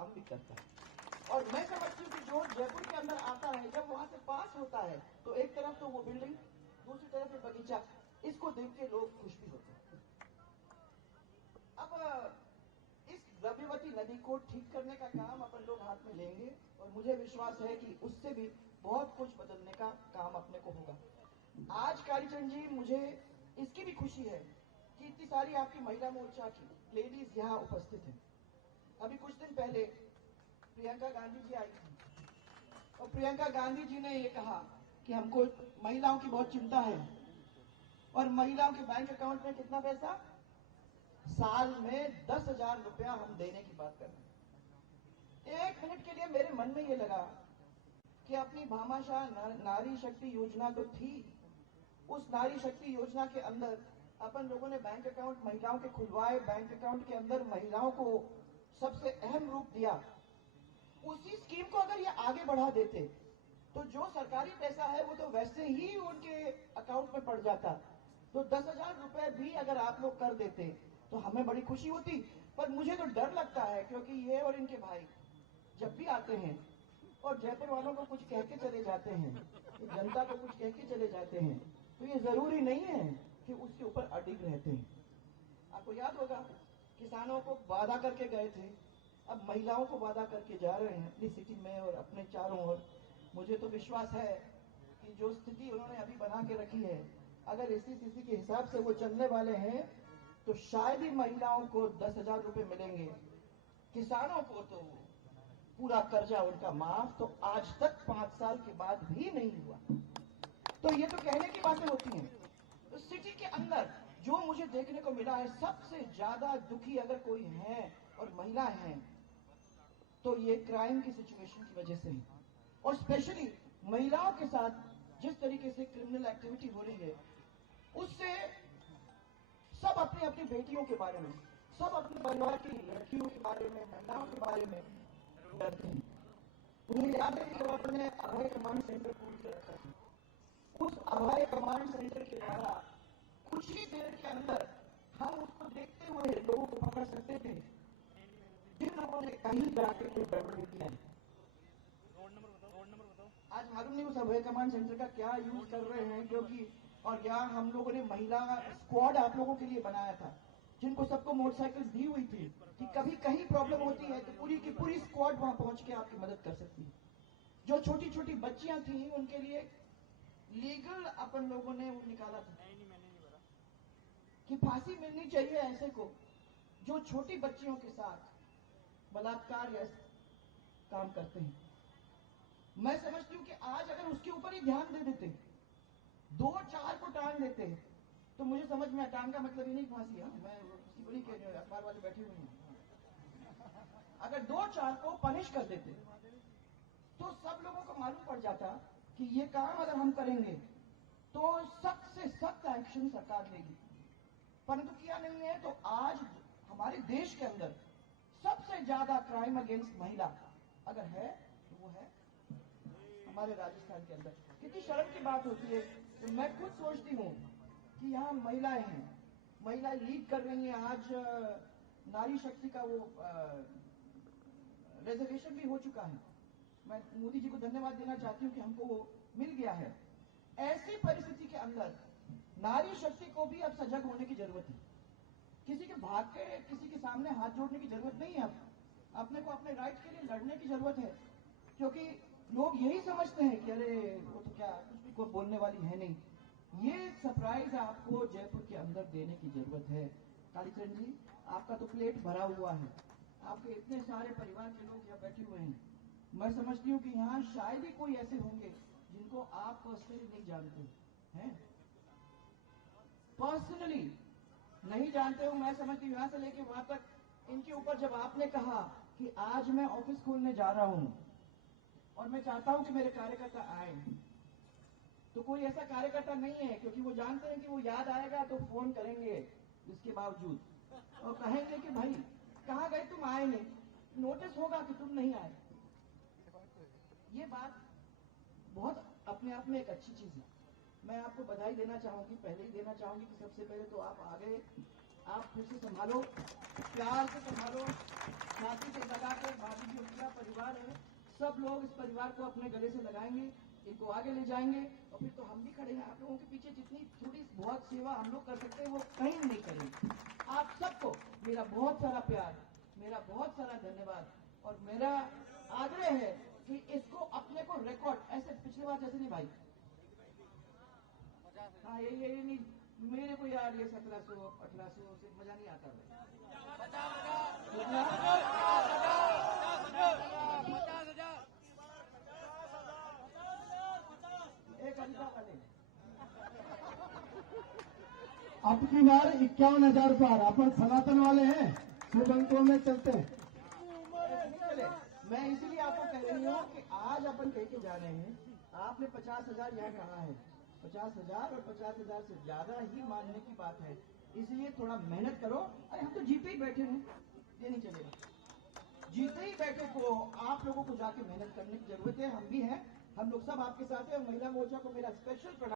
काम भी करता है। और मैं समझती हूँ कि जो जयपुर के अंदर आता है, जब वहां से पास होता है तो एक तरफ तो वो बिल्डिंग, दूसरी तरफ ये बगीचा, इसको देख के लोग खुश भी होते हैं। अब इस द्रव्यवती नदी को ठीक करने का काम अपन लोग हाथ में लेंगे और मुझे विश्वास है कि उससे भी बहुत कुछ बदलने का काम अपने को होगा। आज कालीचंद जी, मुझे इसकी भी खुशी है कि इतनी सारी आपकी महिला मोर्चा की लेडीज यहाँ उपस्थित हैं। अभी कुछ दिन पहले प्रियंका गांधी जी आई थी और प्रियंका गांधी जी ने ये कहा कि हमको महिलाओं की बहुत चिंता है और महिलाओं के बैंक अकाउंट में कितना पैसा, साल में 10,000 रुपया हम देने की बात कर रहे हैं। एक मिनट के लिए मेरे मन में ये लगा कि अपनी भामाशाह नारी शक्ति योजना तो थी, उस नारी शक्ति योजना के अंदर अपन लोगों ने बैंक अकाउंट महिलाओं के खुलवाए, बैंक अकाउंट के अंदर महिलाओं को सबसे अहम रूप दिया। उसी स्कीम को अगर ये आगे बढ़ा देते तो जो सरकारी पैसा है वो तो वैसे ही उनके अकाउंट में पड़ जाता, तो 10,000 रुपए भी अगर आप लोग कर देते तो हमें बड़ी खुशी होती। पर मुझे तो डर लगता है, क्योंकि ये और इनके भाई जब भी आते हैं और जयपुर वालों को कुछ कह के चले जाते हैं, जनता को कुछ कह के चले जाते हैं, तो ये जरूरी नहीं है कि उसके ऊपर अडिग रहते हैं। आपको याद होगा, किसानों को वादा करके गए थे, अब महिलाओं को वादा करके जा रहे हैं अपनी सिटी में और अपने चारों ओर। मुझे तो विश्वास है कि जो स्थिति उन्होंने अभी बना के रखी है, अगर इसी स्थिति के हिसाब से वो चलने वाले हैं तो शायद ही महिलाओं को 10,000 रुपए मिलेंगे, किसानों को तो पूरा कर्जा उनका माफ, तो आज तक 5 साल के बाद भी नहीं हुआ। तो ये तो कहने की बातें होती हैं। तो सिटी के अंदर जो मुझे देखने को मिला है, सबसे ज्यादा दुखी अगर कोई है और महिला है तो ये क्राइम की सिचुएशन की वजह से है। और स्पेशली महिलाओं के साथ जिस तरीके से क्रिमिनल एक्टिविटी हो रही है, उससे सब अपनी अपनी बेटियों के बारे में, सब अपने परिवार की लड़कियों के बारे में, महिलाओं के बारे में डरते हैं। मुझे याद है कि अपने अभय कमांड सेंटर खोल के रखा था। उस अभय कमांड सेंटर के द्वारा कुछ ही देर के अंदर हम उसको देखते हुए लोगों को पकड़ सकते थे जिन लोगों ने कहीं जाकर कोई गड़बड़ी किया है। रोड नंबर बताओ। आज मालूम नहीं उस अभय कमांड सेंटर का क्या यूज कर रहे हैं, क्योंकि और यहाँ हम लोगों ने महिला स्क्वाड आप लोगों के लिए बनाया था, जिनको सबको मोटरसाइकिल्स दी हुई थी कि कभी कहीं प्रॉब्लम होती है तो पूरी की पूरी स्क्वाड वहां पहुंच के आपकी मदद कर सकती है। जो छोटी छोटी बच्चियां थी उनके लिए लीगल अपन लोगों ने वो निकाला था कि फांसी मिलनी चाहिए ऐसे को जो छोटी बच्चियों के साथ बलात्कार या काम करते हैं। मैं समझती हूँ कि आज अगर उसके ऊपर ही ध्यान दे देते, 2-4 को टांग देते, तो मुझे समझ में टांग का मतलब ये नहीं फांसी है, मैं किसी को नहीं कह रही हूँ, अखबार वाले बैठे हुए हैं। अगर 2-4 को पनिश कर देते तो सब लोगों को मालूम पड़ जाता कि ये काम अगर हम करेंगे तो सख्त से सख्त एक्शन सरकार लेगी। परंतु किया नहीं है, तो आज हमारे देश के अंदर सबसे ज्यादा क्राइम अगेंस्ट महिला अगर है तो वो है हमारे राजस्थान के अंदर। कितनी शर्म की बात होती है। तो मैं खुद सोचती हूँ कि यहाँ महिलाएं हैं, महिलाएं लीड कर रही हैं। आज नारी शक्ति का वो रिजर्वेशन भी हो चुका है। मैं मोदी जी को धन्यवाद देना चाहती हूँ कि हमको वो मिल गया है। ऐसी परिस्थिति के अंदर नारी शक्ति को भी अब सजग होने की जरूरत है। किसी के भाग के किसी के सामने हाथ जोड़ने की जरूरत नहीं है। अब अपने को अपने राइट के लिए लड़ने की जरूरत है, क्योंकि लोग यही समझते हैं कि अरे वो तो क्या कुछ भी कोई बोलने वाली है नहीं। ये सरप्राइज आपको जयपुर के अंदर देने की जरूरत है। कालीचरण जी, आपका तो प्लेट भरा हुआ है, आपके इतने सारे परिवार के लोग यहाँ बैठे हुए हैं। मैं समझती हूँ कि यहाँ शायद ही कोई ऐसे होंगे जिनको आप पर्सनली नहीं जानते हैं, पर्सनली नहीं जानते हो। मैं समझती हूँ यहाँ से लेके वहां तक इनके ऊपर जब आपने कहा कि आज मैं ऑफिस खोलने जा रहा हूं और मैं चाहता हूं कि मेरे कार्यकर्ता आए, तो कोई ऐसा कार्यकर्ता नहीं है, क्योंकि वो जानते हैं कि वो याद आएगा तो फोन करेंगे इसके बावजूद और कहेंगे कि भाई कहाँ गए तुम, आए नहीं, नोटिस होगा कि तुम नहीं आए। ये बात बहुत अपने आप में एक अच्छी चीज है। मैं आपको बधाई देना चाहूंगी, पहले ही देना चाहूंगी कि सबसे पहले तो आप आ गए। आप फिर से संभालो, प्यार से संभालो, छाती से लगा कर भाभी जी सब लोग इस परिवार को अपने गले से लगाएंगे, इनको आगे ले जाएंगे और फिर तो हम भी खड़े हैं आप लोगों के पीछे। जितनी थोड़ी बहुत सेवा हम लोग कर सकते हैं वो कहीं नहीं करेंगे। आप सबको मेरा बहुत सारा प्यार, मेरा बहुत सारा धन्यवाद और मेरा आग्रह है कि इसको अपने को रिकॉर्ड ऐसे पिछले बार जैसे नहीं भाई, हाँ ये नहीं मेरे को यार ये 1700 1800 से मजा नहीं आता भाई। एक अधिकार वाले अब की बार 51,000 पार। अपन सनातन वाले हैं, शुभ अंकों में चलते हैं। चले। मैं इसीलिए आपको कह रही हूँ कि आज अपन कह के जा रहे हैं। आपने 50,000 यहाँ कहा है, 50,000 और 50,000 से ज्यादा ही मानने की बात है। इसलिए थोड़ा मेहनत करो। अरे हम तो जीते ही बैठे हैं, ये नहीं चलेगा। जीते ही बैठे को आप लोगों को जाके मेहनत करने की जरूरत है। हम भी हैं, हम लोग सब आपके साथ हैं। महिला मोर्चा को मेरा स्पेशल